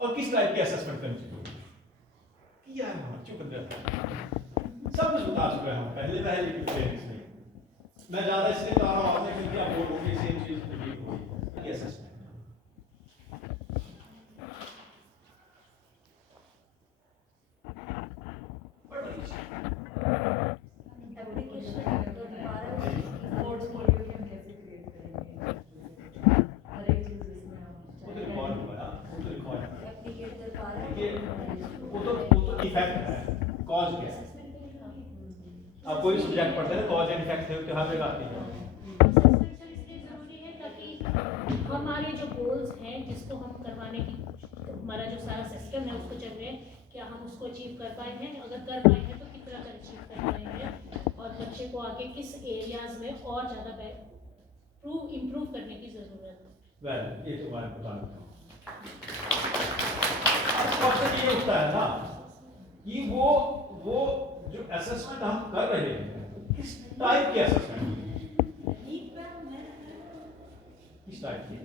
और किस टाइप की असेसमेंट करनी चाहिए, किया है वहां चुप रहता सब कुछ बता चुके हैं हम पहले की प्लेलिस्ट में। मैं ज्यादा इसलिए बता रहा हूं आपने क्योंकि आप बोलोगे सेम चीज रिपीट होगी कि असेसमेंट इफेक्ट है, कॉज क्या है। आप कोई सब्जेक्ट पढ़ते हैं कॉज एंड इफेक्ट है हर जगह आती है। हमारे जो गोल्स हैं जिसको हम करवाने की हमारा जो सारा सिस्टम है उसको चल रहे हैं, क्या हम उसको अचीव कर पाए हैं, अगर कर पाए हैं तो कितना कर अचीव कर पाए हैं, और बच्चे को आगे किस एरियाज में और ज़्यादा इम्प्रूव करने की ज़रूरत है। वेल ये तो मैं बताना क्वेश्चन ये उठता है ना कि वो जो असेसमेंट हम कर रहे हैं किस टाइप की असेसमेंट, किस टाइप की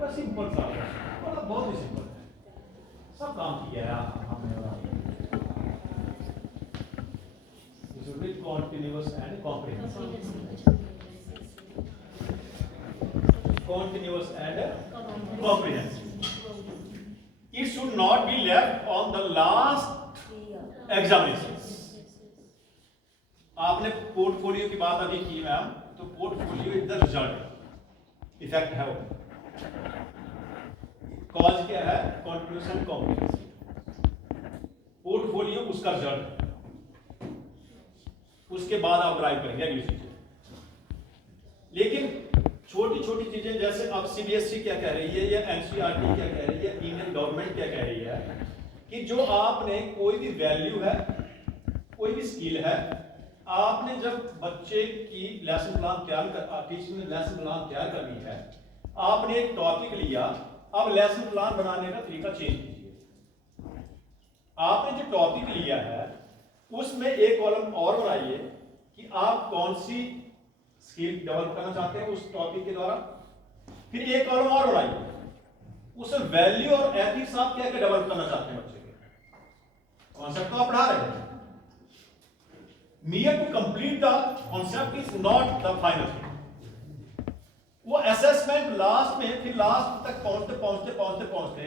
बस सिंपल सा मतलब बहुत ही सिंपल है, सब काम किया है हमने। Continuous and comprehensive, continuous and comprehensive. It should not be left on the last examinations. आपने पोर्टफोलियो की बात अभी की मैम, तो portfolio is the result, effect है वो, कॉज क्या है, कॉन्टिन्यूअस एंड कॉम्प्रिहेंसिव, पोर्टफोलियो उसका रिजल्ट है, उसके बाद आप ड्राइव करेंगे अगली चीजें। लेकिन छोटी छोटी चीजें जैसे अब सीबीएसई क्या कह रही है या एनसीईआरटी क्या कह रही है, इंडियन गवर्नमेंट क्या कह रही है कि जो आपने कोई भी वैल्यू है, कोई भी स्किल है, आपने जब बच्चे की लेसन प्लान तैयार कर, टीचर ने लेसन प्लान तैयार करनी है, आपने एक टॉपिक लिया, अब लेसन प्लान बनाने का तरीका चेंज कीजिए। आपने जो टॉपिक लिया है उसमें एक कॉलम और बनाइए कि आप कौन सी स्किल डेवलप करना चाहते हैं उस टॉपिक के द्वारा, फिर एक कॉलम और बढ़ाइए उस वैल्यू और एथिक्स आप क्या क्या डेवलप करना चाहते हैं बच्चे के, कॉन्सेप्ट तो आप पढ़ा रहे हैं, mere to complete the concept is not the final thing। वो असेसमेंट लास्ट में, फिर लास्ट तक पहुंचते पहुंचते पहुंचते पहुंचते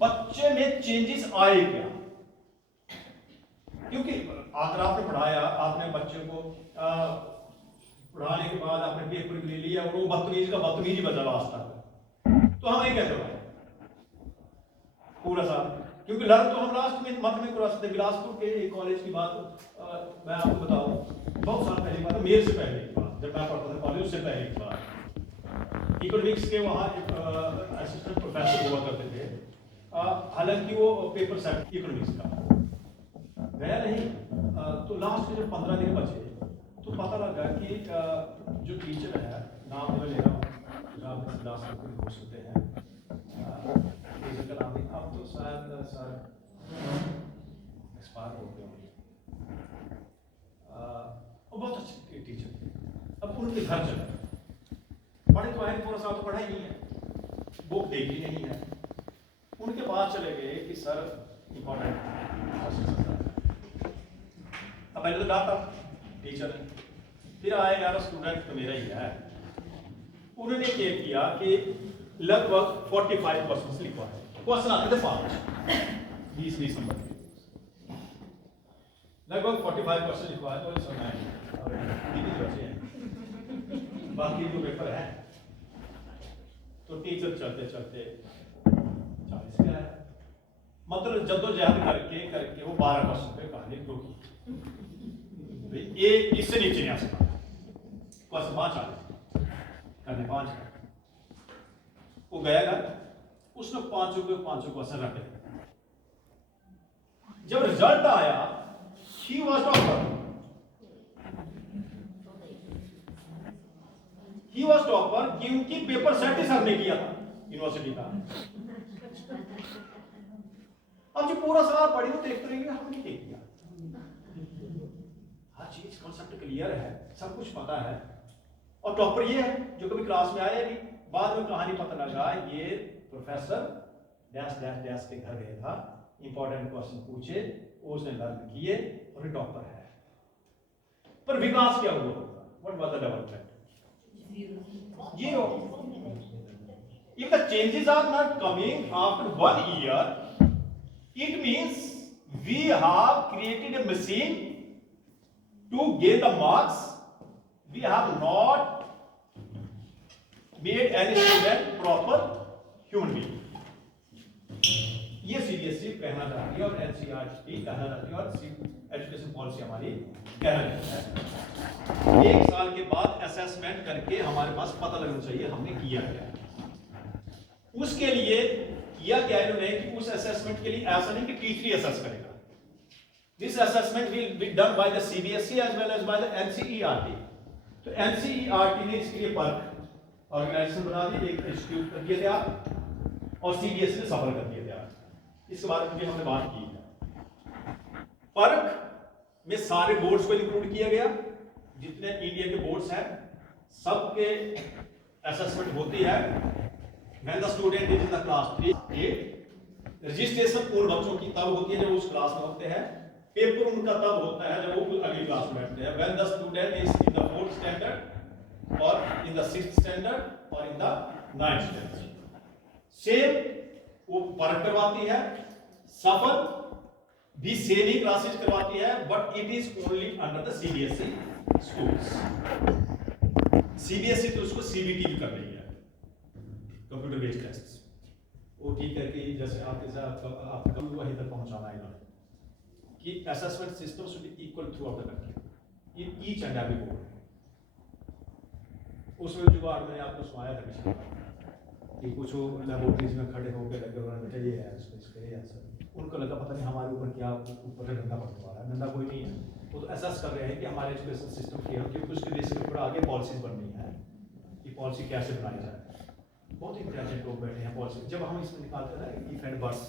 बच्चे में चेंजेस आए क्या, क्योंकि अगर आपने पढ़ाया, आपने बच्चे को पढ़ाने के बाद आपने पेपर ले लिया और वो बदतमीजी का बदतमीजी बचा लास्ट तक, तो हम ये कहते हैं पूरा साल, क्योंकि लर्न तो हम लास्ट में मत में पूरा सकते। बिलासपुर के एक कॉलेज की बात मैं आपको बताऊं, बहुत साल पहले की बात, मेरे से पहले की बात, जब मैं पढ़ता था कॉलेज उससे पहले की बात, इकोनॉमिक्स के वहाँ असिस्टेंट प्रोफेसर हुआ करते थे, हालांकि वो पेपर सेट इकोनॉमिक्स का गया नहीं, तो लास्ट में जब 15 दिन बचे तो पता लगा कि जो टीचर है, नाम मैं ले रहा हूँ, बिलासपुर हो सकते हैं, टीचर का नाम अब तो शायद सर एक्सपायर हो गए, वो बहुत अच्छे टीचर थे। अब उनके घर चले, पढ़े तो आए, पूरा साल तो पढ़ा ही नहीं है, बुक देखी नहीं है, उनके पास चले गए कि सर इम्पोर्टेंट, अब पहले तो डांटा टीचर ने, फिर आए यार स्टूडेंट तो मेरा ही है, उन्होंने क्या किया कि लगभग 45% लिखवा है, क्वेश्चन आते थे 5-20 नंबर के, लगभग 45% लिखवा है, तो समझ आए बाकी जो पेपर है, तो टीचर चलते चलते 40 पे आया, मतलब जद्दोजहद करके करके वो 12% पे कहानी रुकी, एक इससे नीचे नहीं आ सकता, क्वेश्चन 5 आ गए, करने 5 वो गया घर, उसने 5 क्वेश्चन रखे, जब रिजल्ट आया he was topper, he was topper क्योंकि पेपर सेट ही सर ने किया था यूनिवर्सिटी का। अब जो पूरा सवाल पढ़ी वो देखते रहेंगे, हमने क्या किया, हर चीज कॉन्सेप्ट क्लियर है, सब कुछ पता है, और टॉपर ये है जो कभी क्लास में आया नहीं, बाद में कहानी पता लगा ये प्रोफेसर डैश डैश डैश के घर गया था, इंपॉर्टेंट क्वेश्चन पूछे, उसने लर्न किए और टॉपर है। पर विकास क्या हुआ होगा? What was the development? Zero. If the changes are not coming after 1 year, it means we have created a machine to gain the marks. We have not made any student proper human being. ये CBSE कहना चाहती है और NCERT कहना चाहती है और education policy हमारी कहना चाहती है। एक साल के बाद असेसमेंट करके हमारे पास पता लगना चाहिए हमने किया क्या है। उसके लिए किया क्या इन्होंने कि उस असेसमेंट के लिए ऐसा नहीं कि टीचर ही असेस करेगा। This assessment will be done by the CBSE as well as by the NCERT. तो एनसीईआरटी ने इसके लिए पर्क ऑर्गेनाइजेशन बना दी, एक इंस्टीट्यूट कर दिए थे आप, और सीबीएसई ने सफल कर दिए थे आप। इसके बारे में हमने बात की है। पर्क में सारे बोर्ड्स को इंक्लूड किया गया, जितने इंडिया के बोर्ड्स हैं सबके असेसमेंट होती है। When the student is in the class 3-8, registration उन बच्चों की तब होती है जब उस क्लास में होते हैं, पेपर उनका तब होता है जब वो अगली क्लास में बैठते हैं। When the student is in the 4th standard or in the 6th standard or in the 9th standard, same वो परख करवाती है। सफल भी सेम ही क्लासेज करवाती है, but it is only under the CBSE schools. CBSE तो उसको सीबीटी भी कर रही है, कंप्यूटर बेस्ड टेस्ट। वो ठीक है कि जैसे आपके साथ आपका वही तक पहुंचाना है इन्होंने कि assessment system should be equal through out the country in each and every board. उसमें जुगाड़ मैंने आपको सुनाया था पिछली बार कि कुछ लेबोरेटरीज में खड़े होकर लगे हुए बेटा ये है इसके ये है, उनको लगा पता नहीं हमारे ऊपर क्या ऊपर गंदा पड़ने वाला है। गंदा कोई नहीं है, वो तो असेस कर रहे हैं कि हमारे एजुकेशन सिस्टम क्या है, क्योंकि उसके बेसिस पर आगे पॉलिसीज बननी है कि पॉलिसी कैसे बनाई जाए। बहुत इंटेलिजेंट लोग बैठे हैं पॉलिसी। जब हम इसमें निकालते हैं ना इफ एंड बट्स,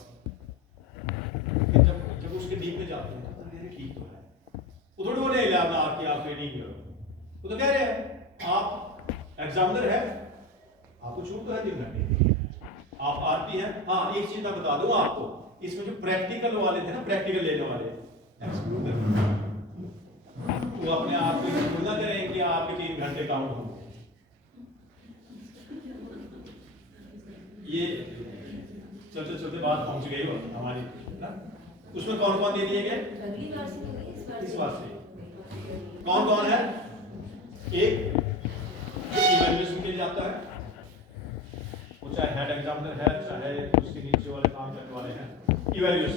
जब उसके डीप में जाते हैं तो ये ठीक तो है, वो थोड़ी बोले लाना कि आप ट्रेनिंग करो, वो तो कह रहे हैं आप एग्जामिनर है, आपको छूट तो है 3 घंटे, आप आरपी हैं। हाँ एक चीज मैं बता दूं आपको, इसमें जो प्रैक्टिकल वाले थे ना, प्रैक्टिकल लेने वाले एक्सक्लूड कर, वो अपने आप को तुलना करें कि आपके 3 घंटे काउंट होंगे। ये चलते चलते बात पहुंच गई हो हमारी ना। उसमें कौन कौन दे दिए गए इस बार से? कौन कौन है? एक जो इवैल्यूएशन के लिए जाता है, वो चाहे हेड एग्जामिनर है चाहे उसके नीचे वाले काम करने वाले हैं, इवैल्यूएशन